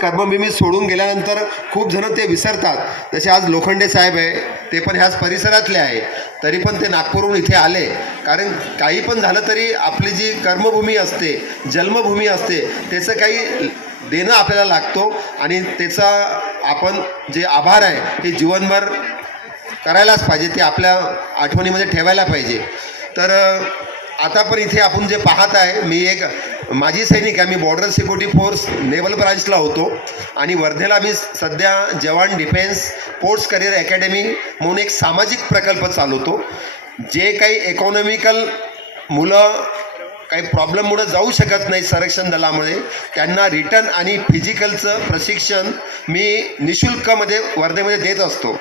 कर्मभूमी सोडून गेल्यानंतर खूप जण ते विसरतात. जसे आज लोखंडे साहेब आहे ते पण ह्याच परिसरातले आहे. तरी पण ते नागपूरहून इथे आले. कारण काही पण झालं तरी आपली जी कर्मभूमी असते जन्मभूमी असते त्याचं काही देणं आपल्याला लागतो आणि त्याचा आपण जे आभार आहे ते जीवनभर करायलाच पाहिजे ते आपल्या आठवणीमध्ये ठेवायला पाहिजे. तर आता पण इथे आपण जे पाहत आहे मी एक माजी सैनिक आहे मी बॉर्डर सिक्युरिटी फोर्स नेव्हल ब्रांचला होतो. आणि वर्धेला मी सध्या जवान डिफेन्स स्पोर्ट्स करिअर अकॅडमी म्हणून एक सामाजिक प्रकल्प चालवतो. जे काही इकॉनॉमिकल मुलं काही प्रॉब्लेममुळं जाऊ शकत नाही संरक्षण दलामध्ये त्यांना रिटर्न आणि फिजिकलचं प्रशिक्षण मी निशुल्कमध्ये वर्धेमध्ये देत असतो.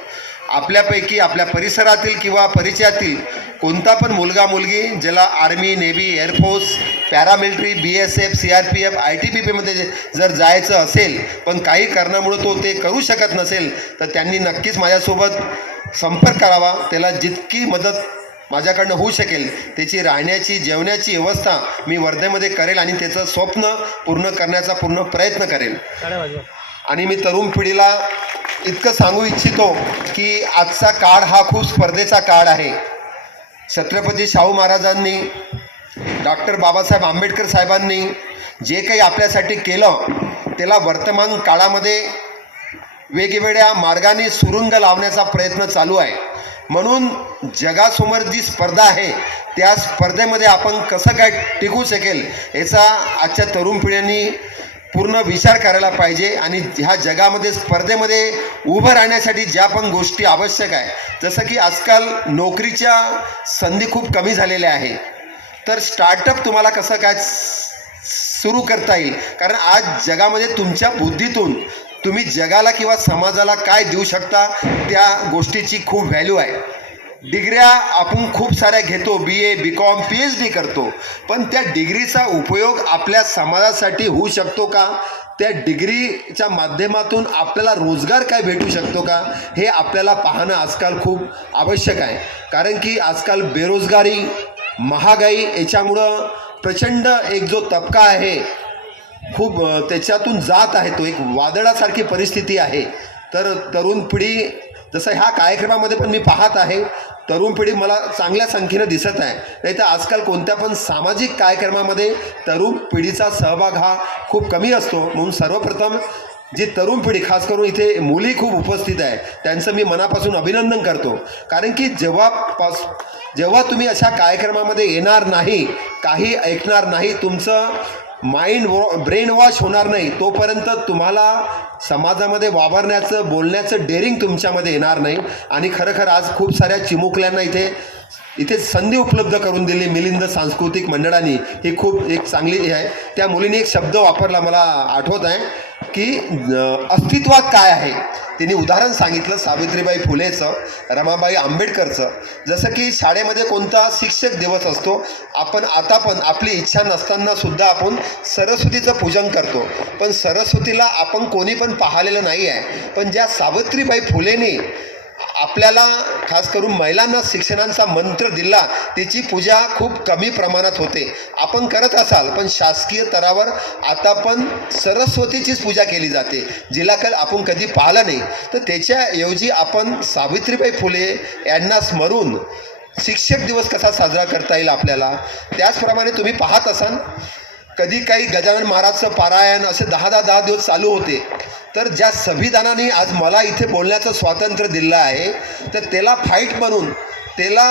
आपल्यापैकी आपल्या परिसरातील किंवा परिचयातील कोणता पण मुलगा मुलगी ज्याला army navy air force paramilitary B S F C R P F I T B पीमध्ये जर जायचं असेल पण काही कारणामुळं तो ते करू शकत नसेल तर त्यांनी नक्कीच माझ्यासोबत संपर्क करावा. त्याला जितकी मदत माझ्याकडनं होऊ शकेल त्याची राहण्याची जेवण्याची व्यवस्था मी वर्धेमध्ये करेल आणि त्याचं स्वप्न पूर्ण करण्याचा पूर्ण प्रयत्न करेल. आणि मी तरुण पिढीला इतकं सांगू इच्छितो की आजचा काळ हा खूप स्पर्धेचा काळ आहे. छत्रपती शाहू महाराजांनी डॉक्टर बाबासाहेब आंबेडकर साहेबांनी जे काही आपल्यासाठी केलं त्याला वर्तमान काळामध्ये वेगवेगळ्या मार्गाने सुरुंग लावण्याचा प्रयत्न चालू आहे. म्हणून जगासमोर जी स्पर्धा आहे त्या स्पर्धेमध्ये आपण कसं काय टिकू शकेल याचा आजच्या तरुण पिढ्यांनी पूर्ण विचार करायला पाहिजे आणि ह्या जगामध्ये स्पर्धेमध्ये उभं राहण्यासाठी ज्या पण गोष्टी आवश्यक आहे जसं की आजकाल नोकरीच्या संधी खूप कमी झालेल्या आहे. तर स्टार्टअप तुम्हाला कसं काय सुरू करता येईल? कारण आज जगामध्ये तुमच्या बुद्धीतून तुम्ही जगाला किंवा समाजाला काय देऊ शकता त्या गोष्टीची खूप व्हॅल्यू आहे. डिग्र्या आपण खूप साऱ्या घेतो B A B com P H D करतो. पण त्या डिग्रीचा उपयोग आपल्या समाजासाठी होऊ शकतो का? त्या डिग्रीच्या माध्यमातून आपल्याला रोजगार काय भेटू शकतो का? हे आपल्याला पाहणं आजकाल खूप आवश्यक आहे. कारण की आजकाल बेरोजगारी महागाई याच्यामुळं प्रचंड एक जो तबका आहे खूप त्याच्यातून जात आहे तो. एक वादळासारखी परिस्थिती आहे. तर तरुण पिढी जसं ह्या कार्यक्रमामध्ये पण मी पाहत आहे. तरुण पिढी मला चांगल्या संख्येनं दिसत आहे. नाही तर आजकाल कोणत्या पण सामाजिक कार्यक्रमामध्ये तरुण पिढीचा सहभाग हा खूप कमी असतो. म्हणून सर्वप्रथम जी तरुण पिढी खास करून इथे मुली खूप उपस्थित आहे त्यांचं मी मनापासून अभिनंदन करतो. कारण की जेव्हापास जेव्हा तुम्ही अशा कार्यक्रमामध्ये येणार नाही काही ऐकणार नाही तुमचं माइंड वॉ ब्रेन वॉश होणार नाही तोपर्यंत तुम्हाला समाजामध्ये वावरण्याचं बोलण्याचं डेअरिंग तुमच्यामध्ये येणार नाही. आणि खरंखर आज खूप साऱ्या चिमुकल्यांना इथे इथे संधी उपलब्ध करून दिली मिलिंद सांस्कृतिक मंडळाने. ही खूप एक चांगली आहे. त्या मुलीने एक शब्द वापरला मला आठवत आहे. की अस्तित्वात काय आहे? तिने उदाहरण सांगितलं सावित्रीबाई फुलेचं रमाबाई आंबेडकरचं. जसं की शाळेमध्ये कोणता शिक्षक दिवस असतो आपण आता पण आपली इच्छा नसताना सुद्धा आपण सरस्वतीचं पूजन करतो. पण सरस्वतीला आपण कोणी पण पाहिलेलं नाही आहे पण ज्या सावित्रीबाई फुलेनी आपल्याला खास करून महिलांना शिक्षणाचा मंत्र दिला त्याची पूजा खूप कमी प्रमाणात होते. आपण करत असाल पण शासकीय स्तरावर आता पण सरस्वतीचीच पूजा केली जाते जिला कल आपण कधी पाहिलं नाही. तर त्याच्याऐवजी आपण सावित्रीबाई फुले यांना स्मरून शिक्षक दिवस कसा साजरा करता येईल आपल्याला? त्याचप्रमाणे तुम्ही पाहत असाल कधी काही गजानन महाराजचं पारायण असे दहा दहा दहा दिवस चालू होते. तर ज्या संविधानाने आज मला इथे बोलण्याचं स्वातंत्र्य दिलं आहे तर त्याला फाईट बनून त्याला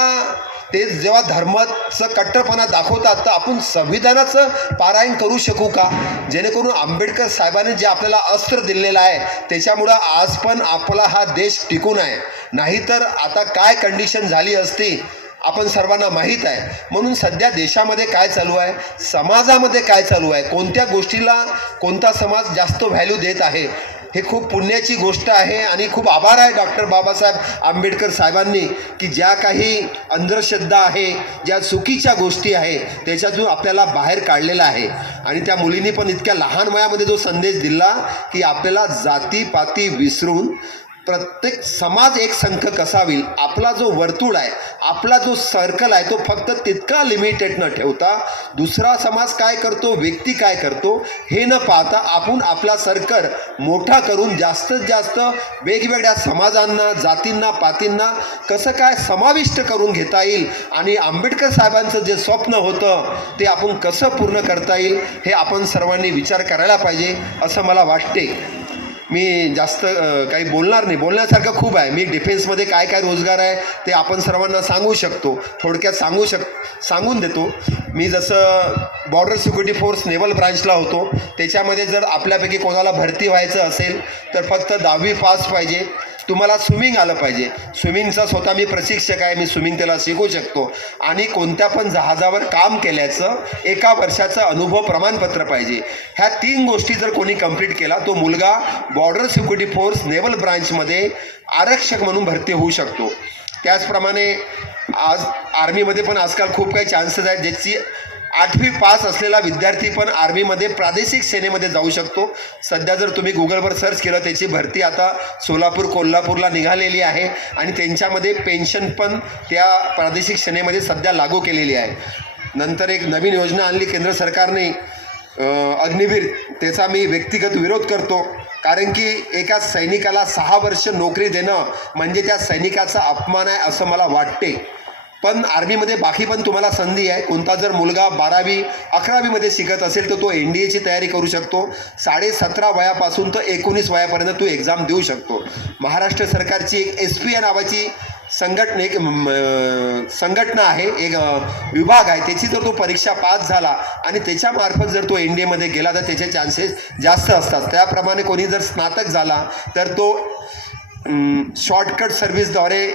ते जेव्हा धर्माचं कट्टरपणा दाखवतात तर आपण संविधानाचं पारायण करू शकू का? जेणेकरून आंबेडकर साहेबांनी जे आपल्याला अस्त्र दिलेलं आहे त्याच्यामुळं आज पण आपला हा देश टिकून आहे. नाहीतर आता काय कंडिशन झाली असती? आपण सर्वांना माहीत आहे. म्हणून सध्या देशामध्ये काय चालू आहे? समाजामध्ये काय चालू आहे? कोणत्या गोष्टीला कोणता समाज जास्त व्हॅल्यू देत आहे? हे खूप पुण्याची गोष्ट आहे आणि खूप आभार आहे डॉक्टर बाबासाहेब आंबेडकर साहेबांनी की ज्या काही अंधश्रद्धा आहे ज्या चुकीच्या गोष्टी आहे त्याच्यातून आपल्याला बाहेर काढलेलं आहे. आणि त्या मुलींनी पण इतक्या लहान वयामध्ये जो संदेश दिला की आपल्याला जातीपाती विसरून प्रत्येक समाज एक संख कसा होईल? आपला जो वर्तुळ आहे आपला जो सर्कल आहे तो फक्त तितका लिमिटेड न ठेवता दुसरा समाज काय करतो? व्यक्ती काय करतो? हे न पाहता आपण आपला सर्कल मोठा करून जास्तीत जास्त वेगवेगळ्या समाजांना जातींना पातींना कसं काय समाविष्ट करून घेता येईल? आणि आंबेडकर साहेबांचं जे स्वप्न होतं ते आपण कसं पूर्ण करता येईल? हे आपण सर्वांनी विचार करायला पाहिजे असं मला वाटते मी जास्त काही बोलणार नाही. बोलण्यासारखं खूप आहे. मी डिफेन्समध्ये काय काय रोजगार आहे ते आपण सर्वांना सांगू शकतो. थोडक्यात सांगू शक सांगून देतो. मी जसं बॉर्डर सिक्युरिटी फोर्स नेवल ब्रांचला होतो त्याच्यामध्ये जर आपल्यापैकी कोणाला भरती व्हायचं असेल तर फक्त दहावी पास पाहिजे. तुम्हाला स्विमिंग आलं पाहिजे. स्विमिंगचा स्वतः मी प्रशिक्षक आहे मी स्विमिंग त्याला शिकवू शकतो. आणि कोणत्या पण जहाजावर काम केल्याचं एका वर्षाचं अनुभव प्रमाणपत्र पाहिजे. ह्या तीन गोष्टी जर कोणी कंप्लीट केला तो मुलगा बॉर्डर सिक्युरिटी फोर्स नेव्हल ब्रांचमध्ये आरक्षक म्हणून भरती होऊ शकतो. त्याचप्रमाणे आज आर्मीमध्ये पण आजकाल खूप काही चान्सेस आहेत ज्याची आठवी पास असलेला विद्यार्थी पण आर्मीमध्ये प्रादेशिक सेनेमध्ये जाऊ शकतो. सध्या जर तुम्ही गुगलवर सर्च केलं त्याची भरती आता सोलापूर कोल्हापूरला निघालेली आहे आणि त्यांच्यामध्ये पेन्शन पण त्या प्रादेशिक सेनेमध्ये सध्या लागू केलेली आहे. नंतर एक नवीन योजना आणली केंद्र सरकारने. अग्निवीर त्याचा मी व्यक्तिगत विरोध करतो. कारण की एका सैनिकाला सहा वर्ष नोकरी देणं म्हणजे त्या सैनिकाचा अपमान आहे असं मला वाटते. पण आर्मीमध्ये बाकी पण तुम्हाला संधी आहे. कोणता जर मुलगा बारावी अकरावीमध्ये शिकत असेल तर तो एन डी एची तयारी करू शकतो. साडेसतरा वयापासून तर एकोणीस वयापर्यंत तू एक्झाम देऊ शकतो. महाराष्ट्र सरकारची एक एस पी ए नावाची संघटने एक संघटना आहे. एक विभाग आहे. त्याची जर तो परीक्षा पास झाला आणि त्याच्यामार्फत जर तो एन डी एमध्ये गेला तर त्याचे चान्सेस जास्त असतात. त्याप्रमाणे कोणी जर स्नातक झाला तर तो शॉर्टकट सर्व्हिसद्वारे